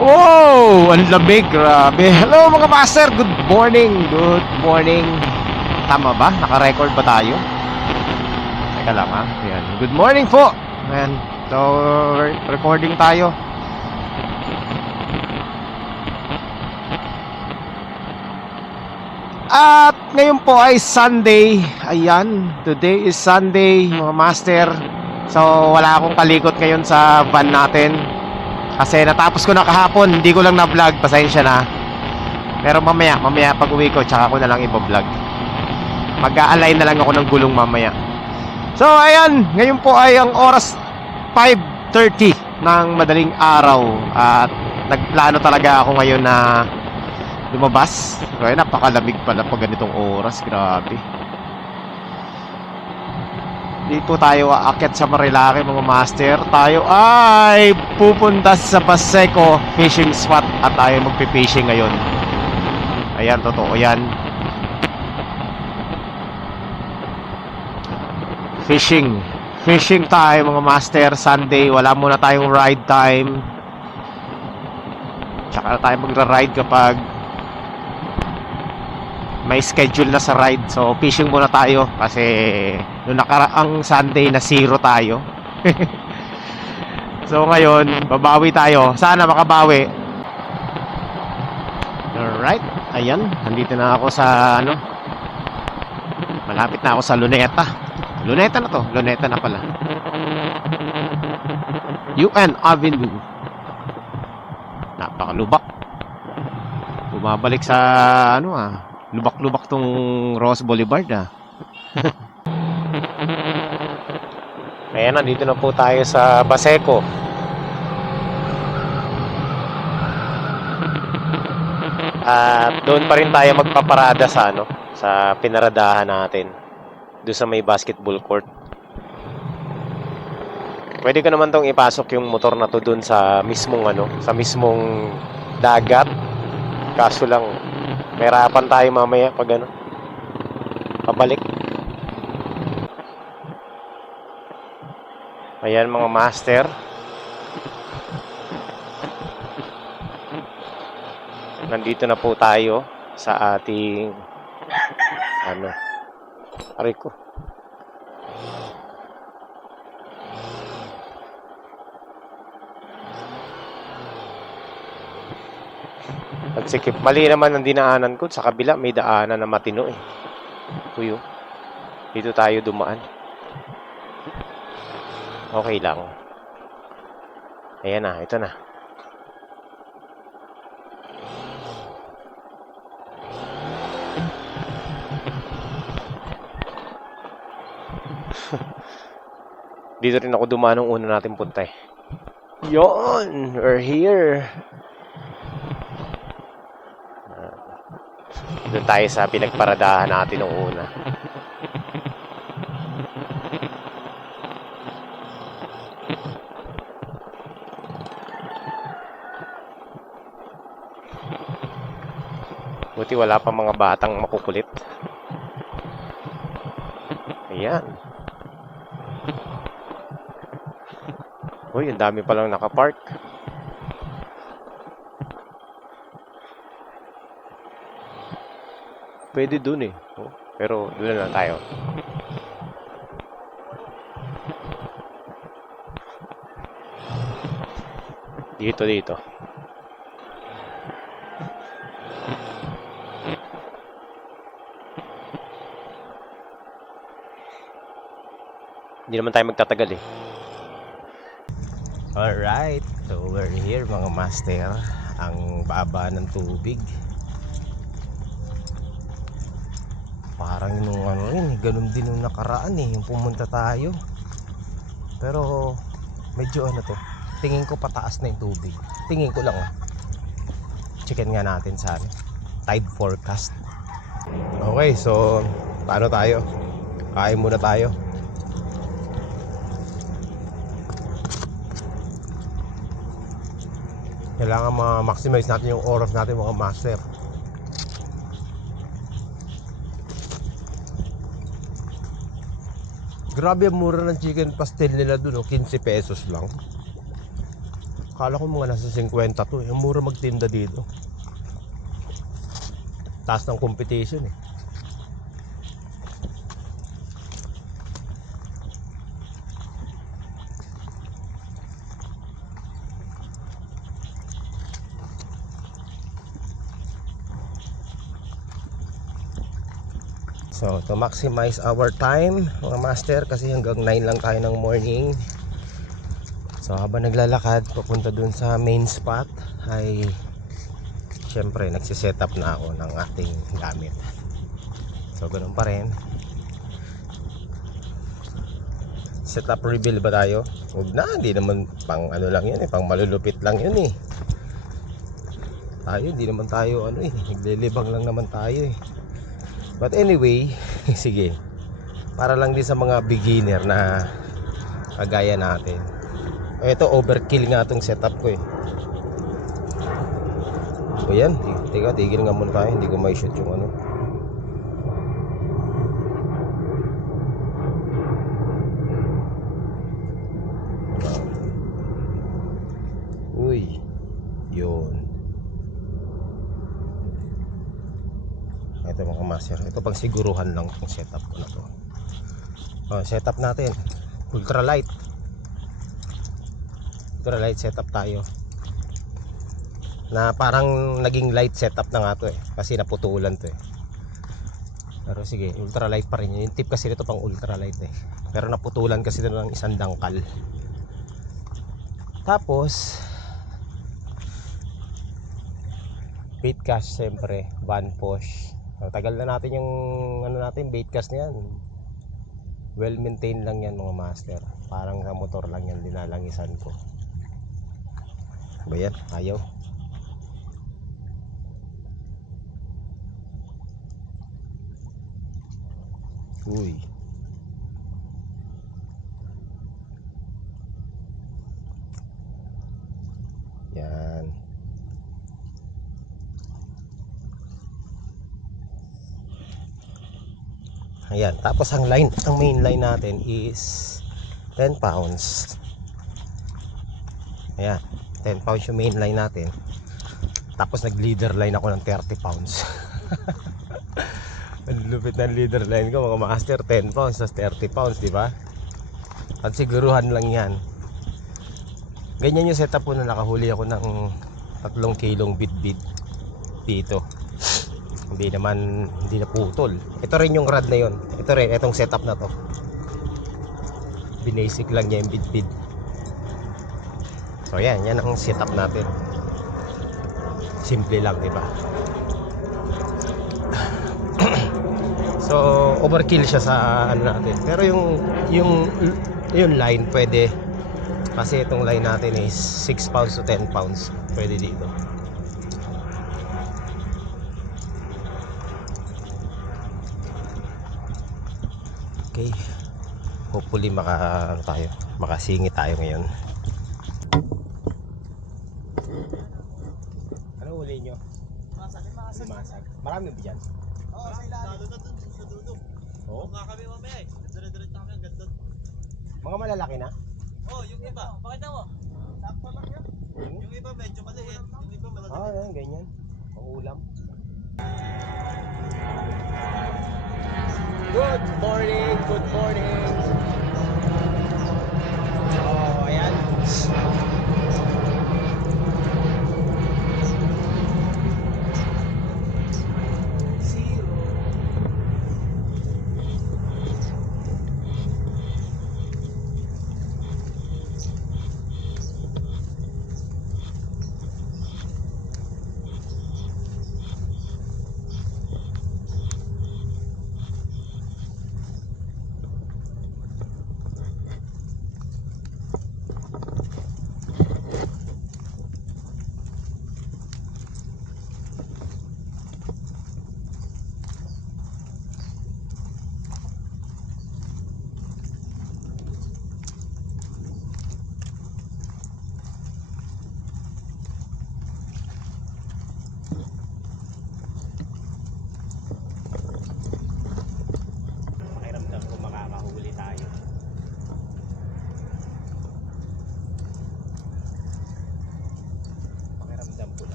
Wow! Ang lamig, grabe. Hello mga master, good morning. Good morning. Tama ba? Naka-record ba tayo? Teka lang ha. Ayan. Good morning po. Ayan. So, recording tayo. At ngayon po ay Sunday. Ayan. Today is Sunday, mga master. So, wala akong kalikot ngayon sa van natin. Kasi natapos ko na kahapon, hindi ko lang na-vlog, pasensya na. Pero mamaya pag uwi ko, tsaka ko na lang i-vlog. Mag-a-align na lang ako ng gulong mamaya. So ayan, ngayon po ay ang oras 5:30 ng madaling araw. At nagplano talaga ako ngayon na lumabas. Kaya napakalamig pala pag ganitong oras, grabe. Dito tayo aakyat sa Marilaki, mga master. Tayo ay pupunta sa Baseco fishing spot at tayo magpi-fishing ngayon. Ayan, totoo yan. Fishing tayo, mga master. Sunday, wala muna tayong ride time. Tsaka tayo magra-ride kapag may schedule na sa ride. So fishing muna tayo kasi noong nakaraang Sunday na zero tayo. So ngayon babawi tayo, sana makabawi. Alright, ayan, nandito na ako sa malapit na ako sa Luneta na pala, UN Avenue. Napakalubak, bumabalik sa lubak-lubak tong Ross Boulevard Ayan, nandito na po tayo sa Baseco. At doon pa rin tayo magpaparada sa pinaradahan natin. Doon sa may basketball court. Pwede ko naman tong ipasok yung motor na to doon sa mismong dagat. Kaso lang mahirapan tayo mamaya pag pabalik. Ayan, mga master. Nandito na po tayo sa ating aray ko. Pagsikip, mali naman ang dinaanan ko. Sa kabila may daanan na matino Kuyo, dito tayo dumaan. Okay lang. Ayan na, ito na. Dito rin ako dumaan nung una natin punta Yon, we're here. Doon tayo sa pinagparadahan natin nung una. Buti wala pa mga batang makukulit. Ayan. Uy, ang dami palang nakapark. Pwede dun pero dun na lang tayo. Dito. Hindi naman tayo magtatagal Alright, so we're here, mga master. Ang baba ng tubig. Parang nung ganun din nung nakaraan yung pumunta tayo. Pero medyo tingin ko pataas na yung tubig. Tingin ko lang Checkin nga natin sa tide forecast. Okay, so paano tayo? Kain muna tayo. Kailangan ma-maximize natin yung oras natin, mga master. Grabe ang mura ng chicken pastel nila dun 15 pesos lang. Akala ko mga nasa 50 to eh. Ang mura magtinda dito. Taas ng competition eh. So to maximize our time mga master, kasi hanggang 9 lang tayo ng morning. So habang naglalakad papunta dun sa main spot ay syempre nagsiset up na ako ng ating gamit. So ganun pa rin. Set up reveal ba tayo? Huwag na, hindi naman pang ano lang yun eh, pang malulupit lang yun eh. Tayo, hindi naman tayo ano eh, naglilibang lang naman tayo eh. But anyway, sige. Para lang din sa mga beginner na kagaya natin. Ito overkill nga itong setup ko eh. O yan, teka, tigil nga muna tayo. Hindi ko may shoot yung ano. Uy, yun. Ito mga master, ito pang siguruhan lang itong setup ko na to. Setup natin ultralight setup tayo, na parang naging light setup na nga to eh, kasi naputulan to eh. Pero sige, ultralight pa rin yun. Yung tip kasi nito pang ultralight eh, pero naputulan kasi nito ng isang dangkal. Tapos bait cast siyempre, van push. Tagal na natin yung ano natin, bait cast na yan. Well maintained lang yan mga master. Parang sa motor lang yan, dinalangisan ko. Ba yan? Ayaw. Uy. Yan. Ayan, tapos ang main line natin is 10 pounds. Ayan, 10 pounds yung main line natin. Tapos nag leader line ako ng 30 pounds. Ang lupit ng leader line ko mga master, 10 pounds tas 30 pounds, di ba? At siguruhan lang yan. Ganyan yung setup ko na nakahuli ako ng 3 kilong bit dito. Hindi na putol. Ito rin yung rod na yun. Ito rin, itong setup na to. Binasic lang niya yung bit. So yan ang setup natin. Simple lang, di ba? So overkill siya sa ano natin. Pero yung line pwede, kasi itong line natin is 6 pounds to 10 pounds. Pwede dito. Okay. Hopefully makasingit tayo ngayon. Ano uli nyo? Limasag. Marami ba dyan? Oo, sa ilalim. Lalo na dun sa dulo. Oo? Nga kami mamaya eh. Dire-diretso kami hanggang dun. Mga malalaki na? Oo, yung iba. Pakita mo. Sakto lang yan. Yung iba medyo maliit. Yung iba malaki. Yan, ganyan. Pangulam. Good morning. Oh, ayan.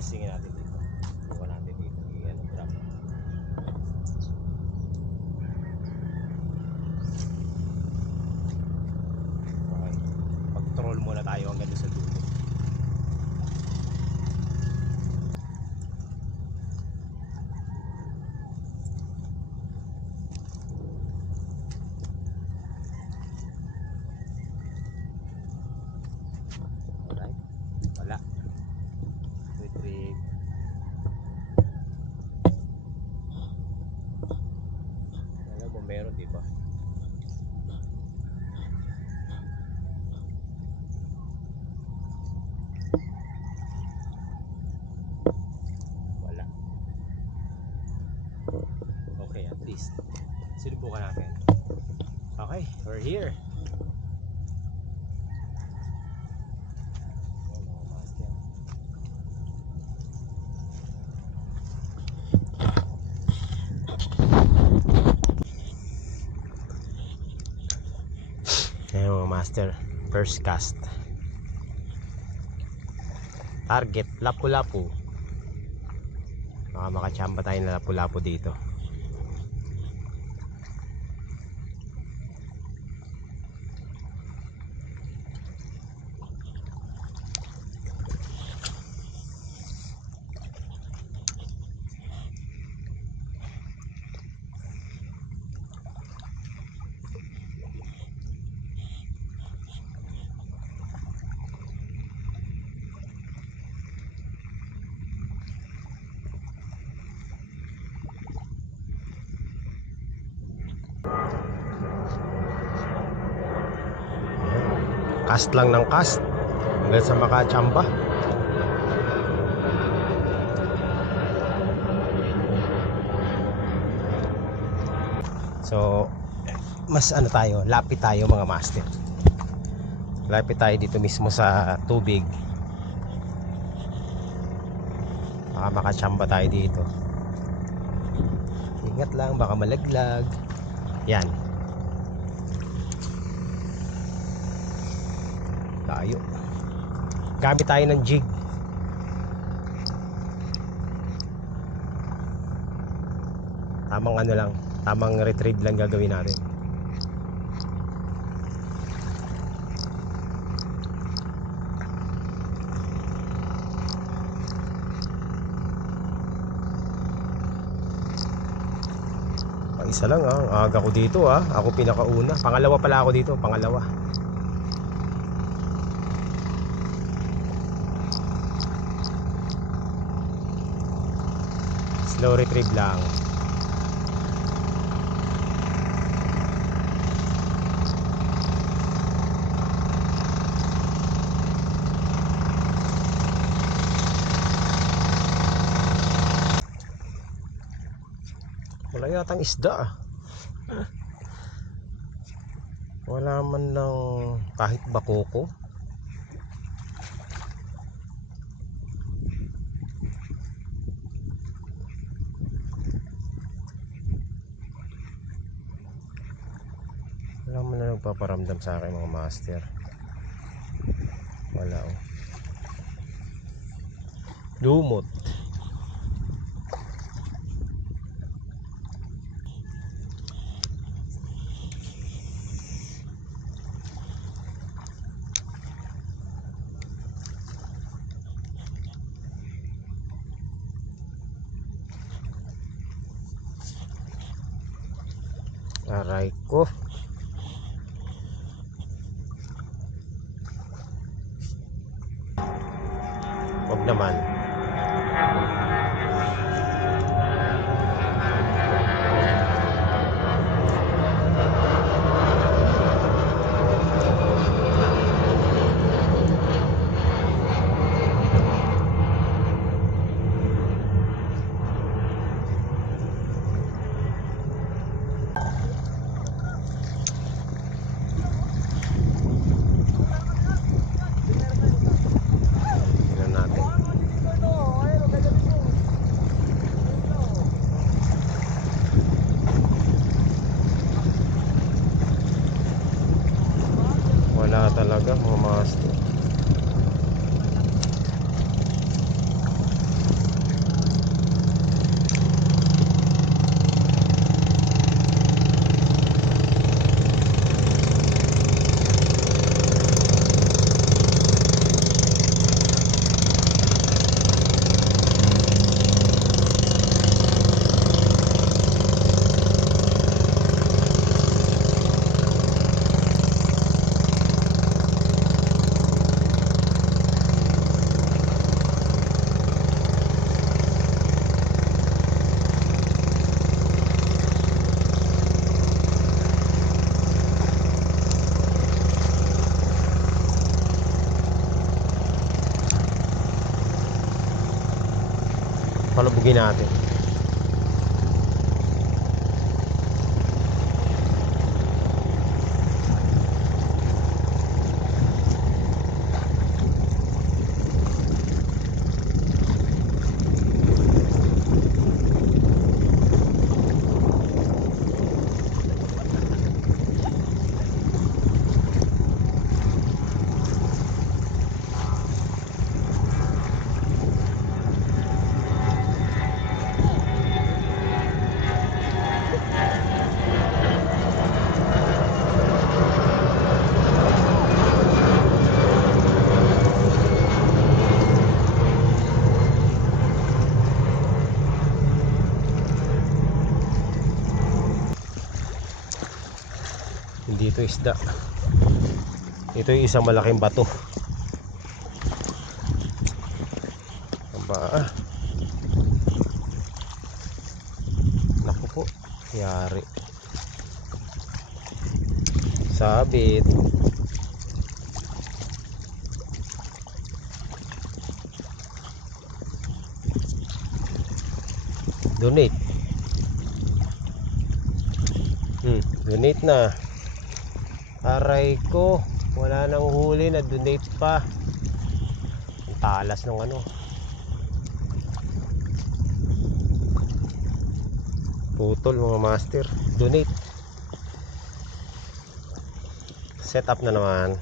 testingin natin dito. Buka natin dito. I-ano drop. Okay. Pag-troll muna tayo hanggang sa dulo. Alright. Wala. Retrieve. Alam mo meron, di ba? Wala. Okay, at least sinubukan natin. Okay, we're here. Ayan mga master, first cast. Target, lapu-lapu. Baka makachamba tayo na lapu-lapu dito. Cast lang ng cast hanggang sa makachamba. So mas ano tayo, lapit tayo mga master. Lapit tayo dito mismo sa tubig. Baka makachamba tayo dito. Ingat lang, baka malaglag. Yan. Tayo. Gamit tayo ng jig. Tamang ano lang, tamang retrieve lang gagawin natin. Isa lang ang aga ko dito ako pinakauna. Pangalawa pala ako dito, pangalawa. Slow retrieve lang. Wala yatang isda Wala man lang kahit bakoko. Wala man lang nagpaparamdam sa akin mga master. Wala lumot. Aray ko. Huwag naman. Tingnan natin. Wala talaga mga master. Palubugin natin. Dito isda. Ito yung isang malaking bato. Aba. Naku po. Yari. Sabit. Donate. Donate na. Aray ko, wala nang huli na donate pa. Ang talas ng ano. Putol mga master. Donate. Set up na naman.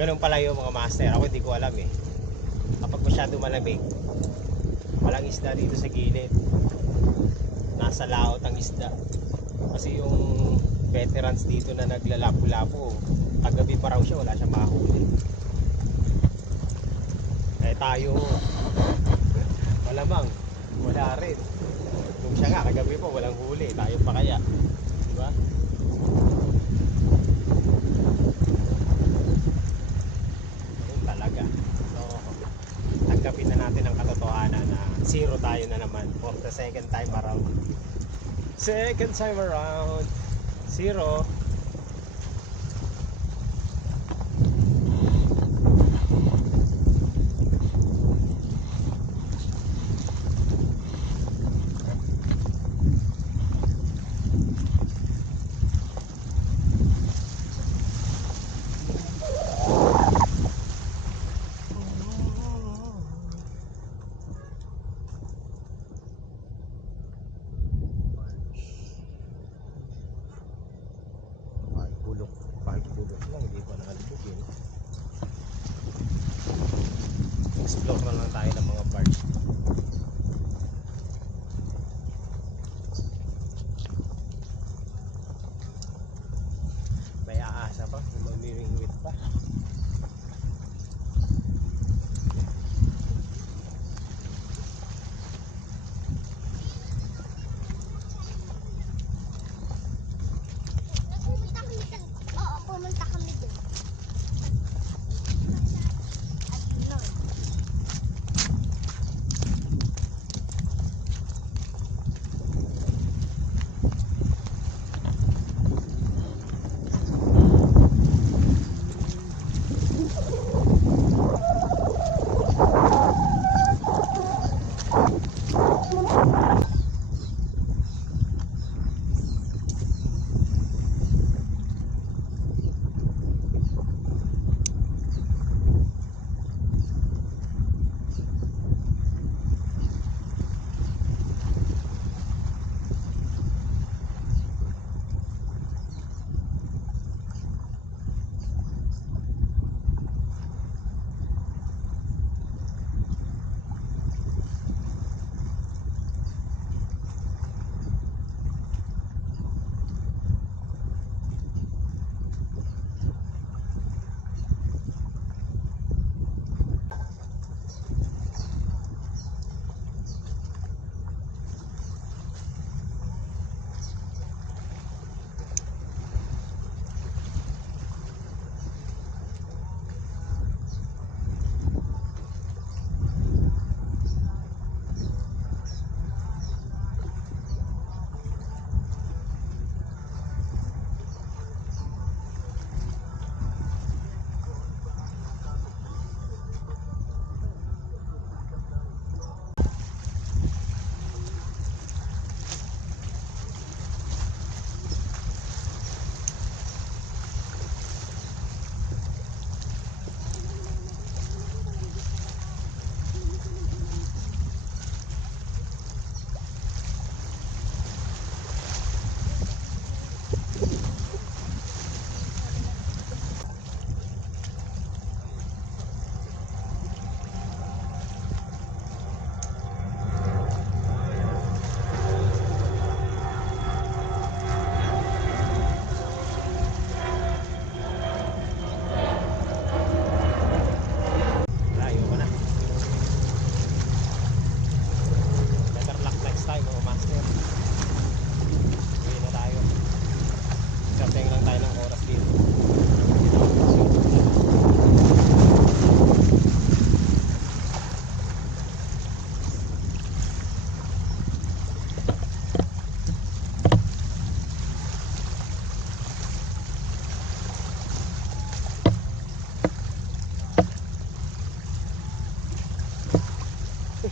Ganun pala yung mga master. Ako hindi ko alam eh. Kapag masyado malamig, walang isda dito sa gilid. Nasa laot ang isda. Kasi yung veterans dito na naglalapo-lapo, kagabi pa raw siya, wala siyang mahuli. Eh tayo, malamang, wala rin. Kung siya nga, kagabi pa walang huli. Tayo pa kaya. Diba? Tanggapin na natin ang katotohanan na zero tayo na naman for the second time around. Second time around, zero. Pahigulok lang, hindi ko nakalibugin. Explore na lang tayo ng mga parts. May aasa pa, may mamimingwit pa. Pumunta kami doon. At noon.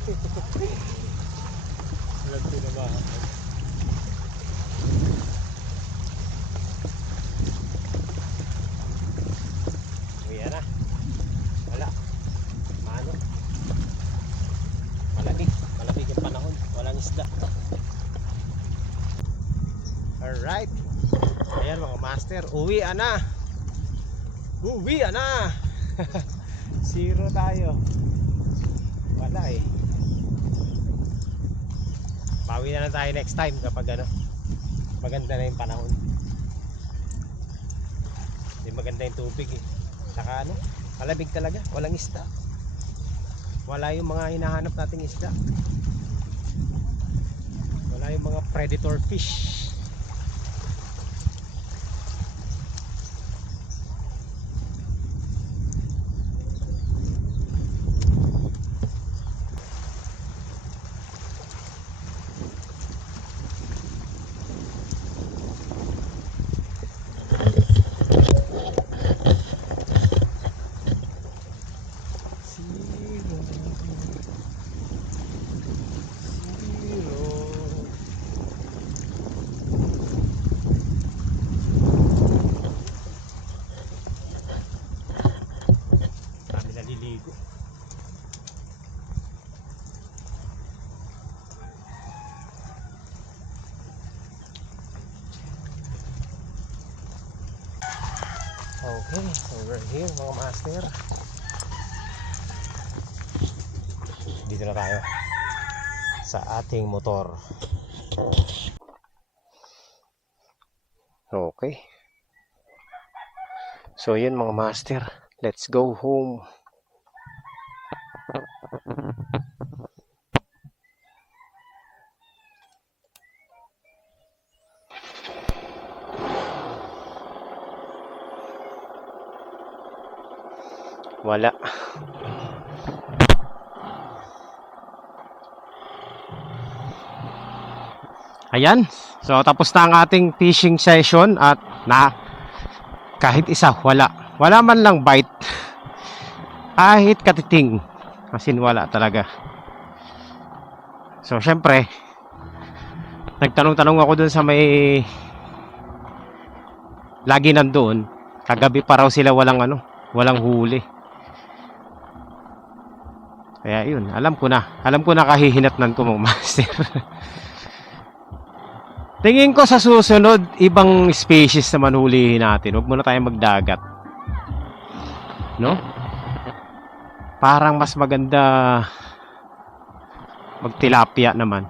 Walang tinabahan. Uwi na. Wala. Mano. Malamig. Malamig yung panahon. Walang isda. Alright. Ayan mga master. Uwi na. Uwi na. Zero tayo. Wala eh. Bawi na lang tayo next time kapag ano, maganda na yung panahon. Hindi maganda yung tubig eh. Saka ano, malamig talaga, walang isda. Wala yung mga hinahanap nating isda. Wala yung mga predator fish. Kami naliligo. Okay, so we're here mga master. Dito na tayo sa ating motor. Okay. So yun mga master, let's go home. Wala. Ayan. So tapos na ang ating fishing session at kahit isa wala. Wala man lang bite. Kahit katiting. As in wala talaga. So syempre nagtanong-tanong ako dun sa may lagi nandoon. Kagabi pa raw sila walang huli. Kaya yun, alam ko na kahihinatnan ko mga master. Tingin ko sa susunod, ibang species naman hulihin natin. Huwag muna tayong magdagat. No? Parang mas maganda magtilapia naman.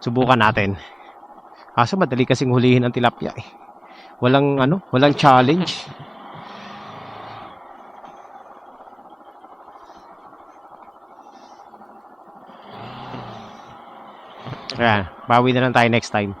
Subukan natin. Kaso madali kasing hulihin ang tilapia eh. Walang challenge. Ayan, bawi na lang tayo next time.